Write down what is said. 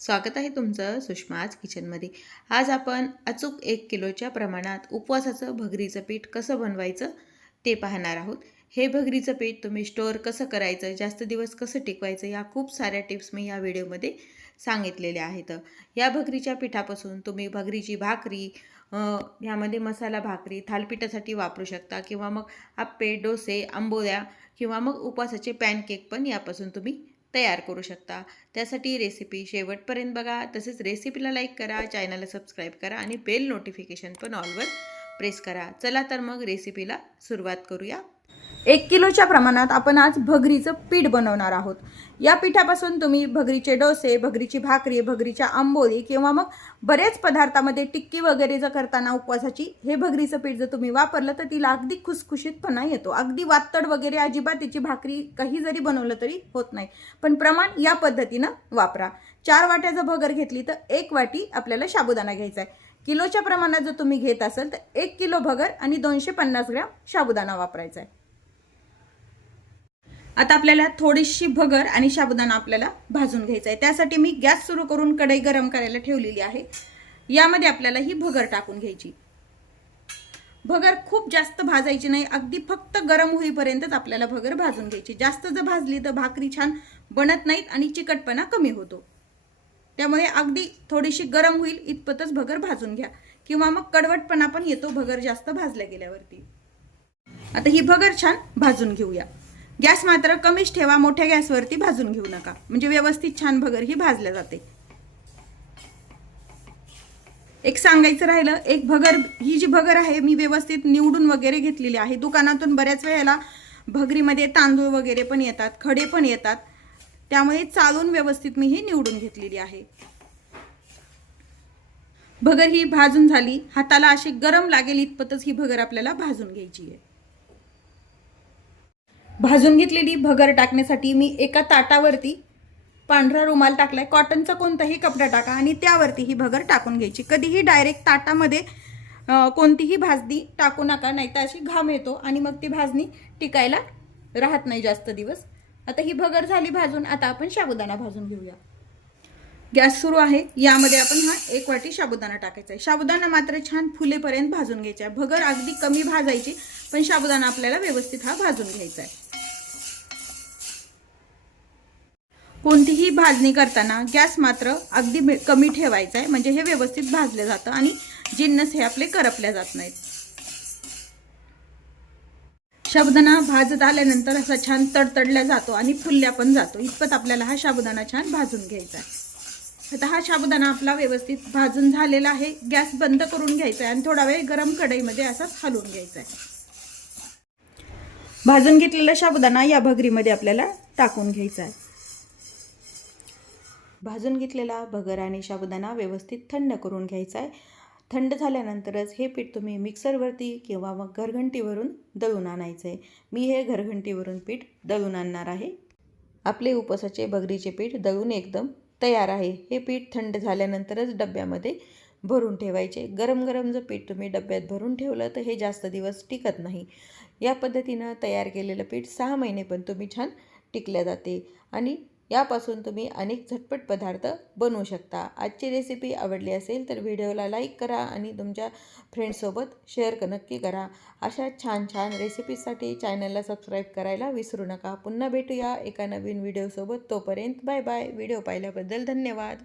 स्वागत आहे तुमचं सुषमाज किचनमध्ये। आज आपण अचूक 1 किलोच्या प्रमाणात उपवासाचं भगरीचं पीठ कसं बनवायचं ते पाहणार आहोत। हे भगरीचं पीठ तुम्ही स्टोअर कसं करायचं, जास्त दिवस कसं टिकवायचं, या खूप साऱ्या टिप्स मी या व्हिडिओमध्ये सांगितलेल्या आहेत। या भगरीच्या पिठापासून तुम्ही भगरीची भाकरी, यामध्ये मसाला भाकरी, थालीपीठासाठी वापरू शकता किंवा मग आप्पे, डोसे, आंबोळ्या किंवा मग उपवासाचे पॅनकेक पण यापासून तुम्ही तयार करू शकता। त्यासाठी रेसिपी शेवटपर्यंत बघा। तसेच रेसिपीला लाईक करा, चॅनलला सबस्क्राईब करा आणि बेल नोटिफिकेशन पण ऑलवर प्रेस करा। चला तर मग रेसिपीला सुरुवात करूया। 1 किलोच्या प्रमाणात आपण आज भगरीचं पीठ बनवणार आहोत। या पिठापासून तुम्ही भगरीचे डोसे, भगरीची भाकरी, भगरीच्या आंबोळी किंवा मग बरेच पदार्थामध्ये टिक्की वगैरे जर करताना उपवासाची हे भगरीचं पीठ जर तुम्ही वापरलं तर तिला अगदी खुसखुशीतपणा येतो। अगदी वातड वगैरे अजिबात तिची भाकरी काही जरी बनवलं तरी होत नाही। पण प्रमाण या पद्धतीनं वापरा। 4 वाट्याचं भगर घेतली तर 1 वाटी आपल्याला साबुदाणा घ्यायचा आहे। किलोच्या प्रमाणात जर तुम्ही घेत असाल तर 1 किलो भगर आणि 250 ग्रॅम साबुदाणा वापरायचा आहे। आता आपल्याला थोडीशी भगर आणि साबुदाणा आपल्याला भाजून घ्यायचा आहे। त्यासाठी मी गॅस सुरू करून कढई गरम करायला ठेवलेली आहे। यामध्ये आपल्याला ही भगर टाकून घ्यायची। भगर खूप जास्त भाजायची नाही, अगदी फक्त गरम होईपर्यंतच आपल्याला भगर भाजून घ्यायची। जास्त जर भाजली तर भाकरी छान बनत नाहीत आणि चिकटपणा कमी होतो। त्यामुळे अगदी थोडीशी गरम होईल इतपतच भगर भाजून घ्या, किंवा मग कडवटपणा पण येतो भगर जास्त भाजल्या गेल्यावरती। आता ही भगर छान भाजून घेऊया। गॅस मात्र कमीच ठेवा, मोठ्या गॅसवरती भाजून घेऊ नका, म्हणजे व्यवस्थित छान भगर ही भाजल्या जाते। एक सांगायचं राहिलं, ही जी भगर आहे मी व्यवस्थित निवडून वगैरे घेतलेली आहे। दुकानातून बऱ्याच वेळेला भगरीमध्ये तांदूळ वगैरे पण येतात, खडे पण येतात, त्यामुळे चालून व्यवस्थित मी ही निवडून घेतलेली आहे। भगर ही भाजून झाली, हाताला अशी गरम लागेल इतपतच ही भगर आपल्याला भाजून घ्यायची आहे। भाजून घेतलेली भगर टाकण्यासाठी मी एका ताटावरती पांढरा रुमाल टाकलाय। कॉटनचा कोणताही कपडा टाका आणि त्यावरती ही भगर टाकून घ्यायची। कधीही डायरेक्ट ताटामध्ये कोणतीही भाजणी टाकू नका, नाहीतर अशी घाम येतो आणि मग ती भाजणी टिकायला राहत नाही जास्त दिवस। आता ही भगर झाली भाजून, आता आपण साबुदाणा भाजून घेऊया। गॅस सुरू आहे, यामध्ये आपण हा 1 वाटी साबुदाणा टाकायचा आहे। साबुदाणा मात्र छान फुलेपर्यंत भाजून घ्यायचा आहे। भगर अगदी कमी भाजायची, पण साबुदाणा आपल्याला व्यवस्थित हा भाजून घ्यायचा आहे। कोणतीही भाजणी करताना गॅस मात्र अगदी कमी ठेवायचा आहे, म्हणजे हे व्यवस्थित भाजले जातं आणि जिन्नस हे आपले करपले जात नाहीत। साबुदाणा भाजत आल्यानंतर असा छान तडतडला जातो आणि फुलल्या पण जातो, इतपत आपल्याला हा साबुदाणा छान भाजून घ्यायचा आहे। आता हा साबुदाणा आपला व्यवस्थित भाजून झालेला आहे। गॅस बंद करून घ्यायचा आहे आणि थोडा वेळ गरम कढईमध्ये असाच हलवून घ्यायचा आहे। भाजून घेतलेला साबुदाणा या भगरीमध्ये आपल्याला टाकून घ्यायचा आहे। भाजून घेतलेला भगर आणि साबुदाणा व्यवस्थित थंड करून घ्यायचा आहे। थंड झाल्यानंतरच हे पीठ तुम्ही मिक्सरवरती किंवा मग घरघंटीवरून दळून आणायचं आहे। मी हे घरघंटीवरून पीठ दळून आणणार आहे। आपले उपवासाचे भगरीचे पीठ दळून एकदम तयार आहे। हे पीठ थंड झाल्यानंतरच डब्यामध्ये भरून ठेवायचे। गरम गरम जर पीठ तुम्ही डब्यात भरून ठेवलं तर हे जास्त दिवस टिकत नाही। या पद्धतीनं तयार केलेलं पीठ 6 महिने पण तुम्ही छान टिकल्या जाते आणि यापासून तुम्ही अनेक झटपट पदार्थ बनवू शकता। आजची रेसिपी आवडली असेल तर व्हिडिओला लाईक करा आणि तुमच्या फ्रेंड्ससोबत शेअर नक्की करा। अशा छान छान रेसिपीसाठी चॅनलला सबस्क्राईब करायला विसरू नका। पुन्हा भेटूया एका नवीन व्हिडिओसोबत, तोपर्यंत बाय बाय। व्हिडिओ पाहिल्याबद्दल धन्यवाद।